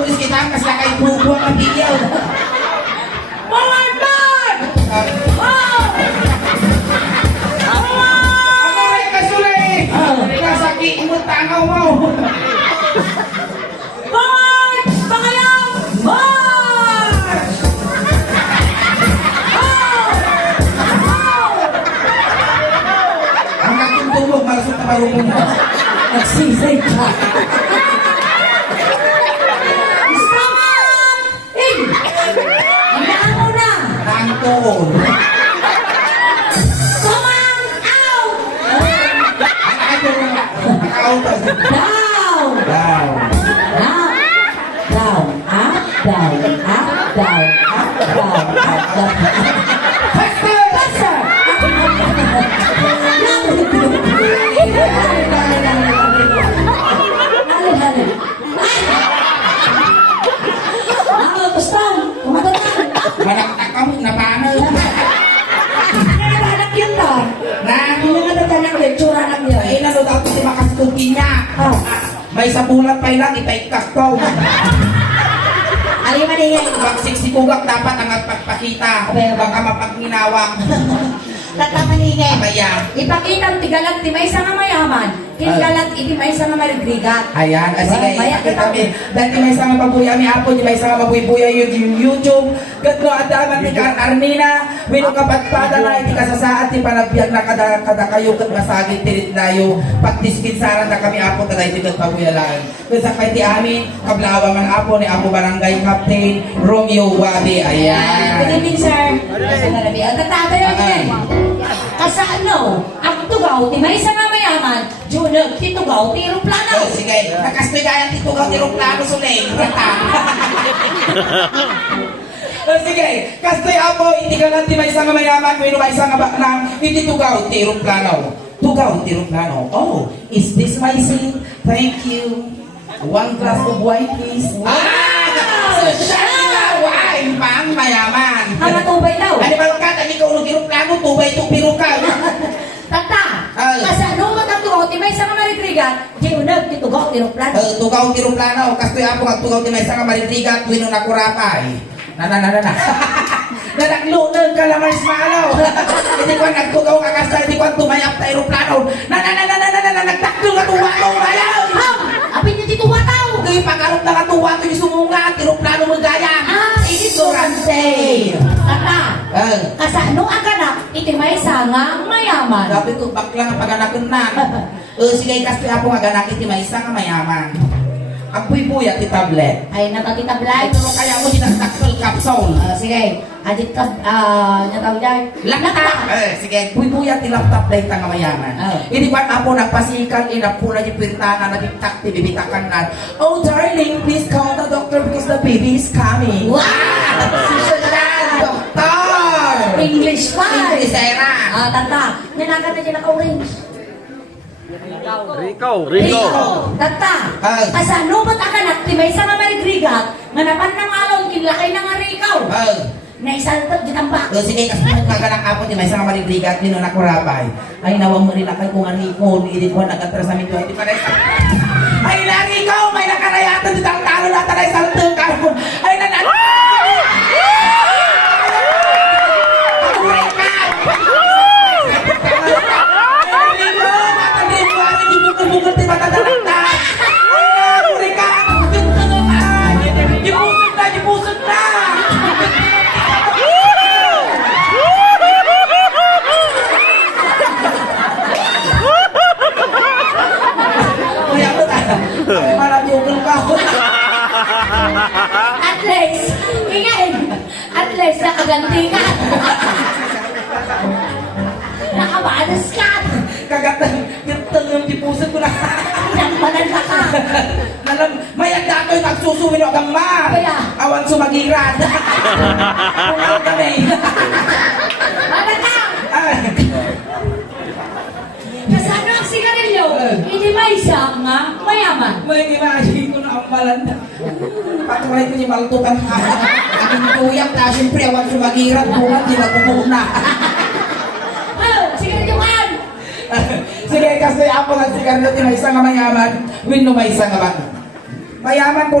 ulis kita kasi kay bubo ang kapiyaw. Forward march! Ako ay kasulay! Kasaki mo tangaw mo! Forward! Pangayaw! March! Ang natutulog, malasot na marunong mo. Nagsisay ka. Istangan! In! Hanggaan mo na! Nangtol. Coming out! Out. Down! Down. Up! Down! Up! Down! Up! Down! Up! Down! Up! Down! Faster! Faster! Hali-hali. Ano, Gustong? Kumatatan. Manaktak ka mo, napano. Anak yun to. Na, Hindi nga nagtanang lectura lang yun. ay nalo daw si makasituki niya. Oh. May sabulat pa ilang, ipaikas to. Ali maningay. Baksik si Kugak dapat ang pagpakita. Baka mapagminawang. Tatamaningay. Kaya, Ipakita ang tigalang ti may nga mayaman. Tigalang iti may nga marigrigat. ayan, sige, Maya ipakita mi. Dahil may isang mabuya mi apo, di may isang mabuya yung YouTube. Gadno at daman ni Armina, wino kapatpada na iti kasasaat, ti panagbiag na kada kayo kat masagit tirit nayo. Pagdiskinsaran na kami apo, taday iti pabuya lang. Kung sa kay ti amin, kablawa man apo ni Apo Barangay Captain Romeo Wabi, Good ayan. evening, sir. Ang tatatayo niyan. Kasano, ang tugaw, ti may nga mayaman, junag, ti tugaw, ti eroplano. Oh, sige, nakastigayan ti tugaw ti Romplano Suleng, rata. Oh, sige, kastoy apo, hindi ka lang ti may isang mayaman, wino may isang baknang, hindi tugaw ti Romplano. Tugaw ti Romplano. Oh, is this my seat? Thank you. One glass of wine, please. So, siya na wine pang mayaman. Ang matubay daw. Ano ba ka, tani ka ulog Romplano, tubay to piro ka. Tata, Ay. kasano ka tugaw, ti may nga marigrigat, junag, ti tugaw, ti eroplano. Tugaw ti Romplano, kastoy apo kag tugaw ti may isang marindigat, wino na kurapay. Na. Nanaglunag ka lamang smalo. Hindi ko nagtugaw ka kasta, hindi ko tumayap ta aeroplano. Nagtakdo ka tuwa ko bayaw. Apin niyo ti tuwa tao. Kaya pagkarot na katuwa ko yung sumungat, aeroplano mo gaya. Ignorante. Tata, kasano ang ganak, iti may nga mayaman. Dapat ko bakla nga paganakan na. Sige, kastoy apo nga ganak iti may isang mayaman. Ang buy-buya ti tablet. Ay, nakakitablay. Pero kaya mo dinastaksol capsule. Sige, adit ka, natawag dyan. Laptop! Sige, buy-buya ti laptop dahil nga mayaman. Hindi ba apo nagpasikan, inapo na yung pirtana, nabiktak ti bibitakan na. Oh, darling, please call the doctor because the baby is coming. Wow! Position na, doktor! English pa. English era. Tata, nanagan na dyan naka-orange. Rico. Tata, kasano ba't ang anak, ti may nga marigrigat, nga napan ng alon, kinlakay na nga rikaw. Naisaltot dyan ang bak. Sige, kasi kung kaganak apo ti may isang marigligat, yun ang nakurapay. Ay, nawang mo rin akay kung ariko, hindi ko nag-atras sa mito. Ay, nariko, may nakarayatan di talo na taray saltong karpo. Ay, At least, nakaganti ka. Nakabalas ka. kagatan, yung dipusan ko na. Nagmalala ka. Mayag dato yung nagsusuwin o ma. Kaya? Awan sumagiran. Punaw kami. Ano ka? Kasano ang sigarilyo? Hindi may isa nga mayaman. May imagine ko na ang malanda. Patuloy ko yung maltukan. Aking tuyak na, siyempre, awan sumagiran. Bungat, di magbubuo na. Sigarilyo kan! Sige, kasi ako nga sigarilyo, may isang mayaman. Win no may isang mayaman. Mayaman ko